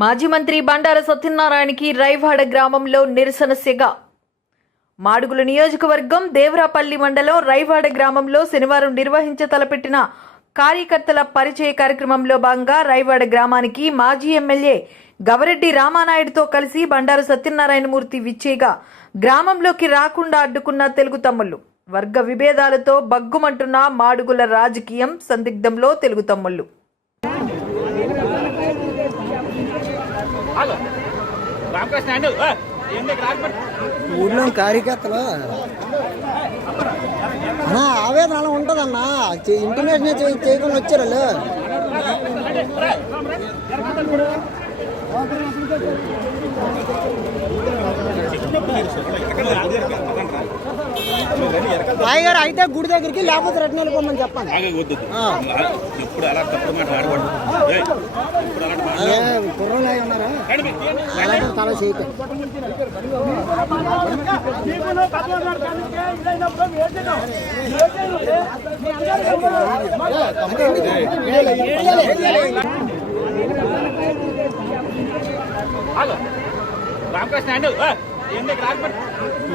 మాజీ మంత్రి బండారు సత్యనారాయణకి రైవాడ గ్రామంలో నిరసన సెగ. మాడుగుల నియోజకవర్గం దేవరాపల్లి మండలం రైవాడ గ్రామంలో శనివారం తలపెట్టిన కార్యకర్తల పరిచయ కార్యక్రమంలో భాగంగా రైవాడ గ్రామానికి మాజీ ఎమ్మెల్యే గవరెడ్డి రామానాయుడుతో కలిసి బండారు సత్యనారాయణమూర్తి విచ్చేగా గ్రామంలోకి రాకుండా అడ్డుకున్న తెలుగు తమ్ముళ్లు. వర్గ విభేదాలతో బగ్గుమంటున్న మాడుగుల రాజకీయం సందిగ్ధంలో తెలుగు తమ్ముళ్లు. ఊళ్ళో కార్యకర్తలు ఆవేదన అలా ఉంటుందన్నా. ఇంటిమేషన్ చేయకుండా వచ్చారు రాయ్ గారు. అయితే గుడి దగ్గరికి లేకపోతే రెడ్డి వెళ్ళిపోమని చెప్పండి. కుర్రలు అయి ఉన్నారా అలాగే తల చేయకండి.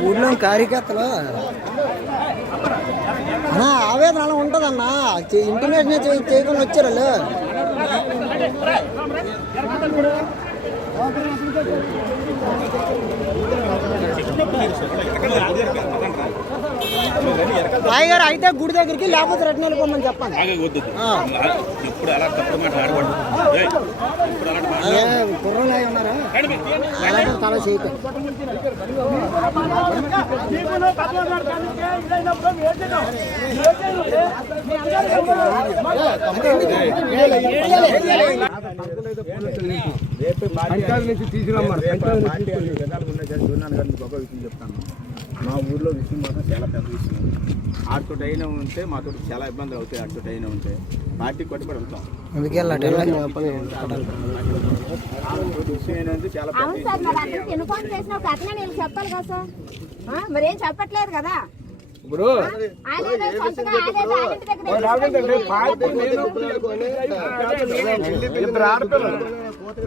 ఊళ్ళో కార్యకర్తలు ఆవేదన అలా ఉంటుందన్నా. ఇంటిమేషన్ చేయకుండా వచ్చారు రాయ్ గారు. అయితే గుడి దగ్గరికి లేకపోతే రెడ్డి వెళ్ళిపోమని చెప్పండి. కుర్రలు అయి ఉన్నారా అలాగే తల చేయకండి. చెప్తాను. మా ఊర్లో విషయం మాత్రం చాలా పెద్ద విషయం. ఆడుతో అయినా ఉంటే మాతో చాలా ఇబ్బందులు అవుతాయి. ఆడుతో అయినా ఉంటే పార్టీ కొట్టుబడి వెళ్తాం. విషయం ఏంటంటే చాలా చెప్పాలి కదా సార్. మరేం చెప్పట్లేదు కదా. ఇప్పుడు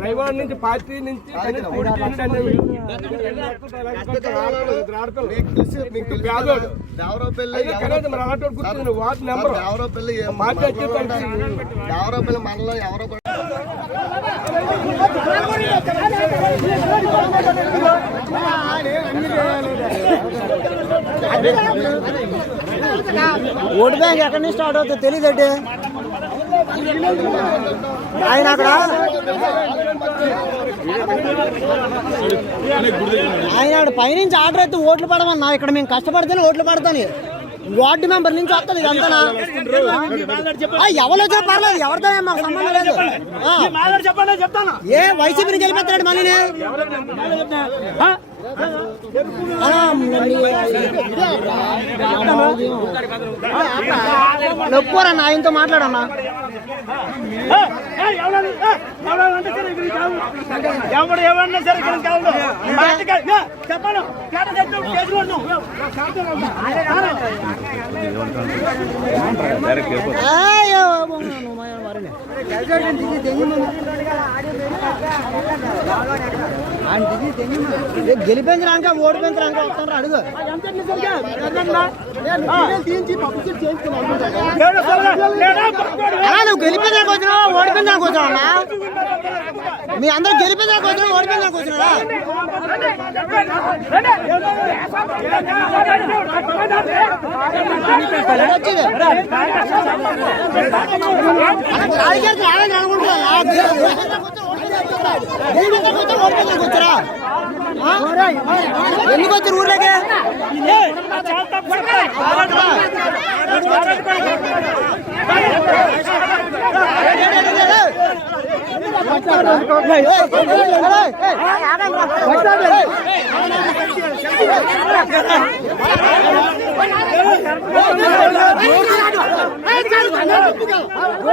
రైవాడ నుంచి పార్టీ నుంచి వార్డు నెంబర్ దేవరాపల్లి మండలం ఎవరో ఓటు బ్యాంక్ ఎక్కడి నుంచి స్టార్ట్ అవుతుంది తెలియదండి. ఆయన అక్కడ పైనుంచి ఆర్డర్ అయితే ఓట్లు పడమన్నా. ఇక్కడ మేము కష్టపడితేనే ఓట్లు పడతాను. వార్డు మెంబర్ నుంచి వస్తుంది ఇదంతా. ఎవరో చెప్పాలి, ఎవరితో మాకు సంబంధం లేదు. ఏ వైసీపీని గెలిపెత్తాడు మళ్ళీ నొప్పురన్నా. ఆయనతో మాట్లాడన్నా. ఎవరు ఏమన్నా సరే చెప్పాను. గెలిపించడానికి ఓడిపించడానికి వస్తాను అడుగు. నువ్వు గెలిపించడానికి వచ్చినా ఓడిపించడానికి వచ్చావన్నా. మీ అందరూ గెలిపించడానికి వచ్చినా ఓడిపించడానికి వచ్చినారా? వచ్చారా? ఎందుకు వచ్చారు ఊర్లోకి?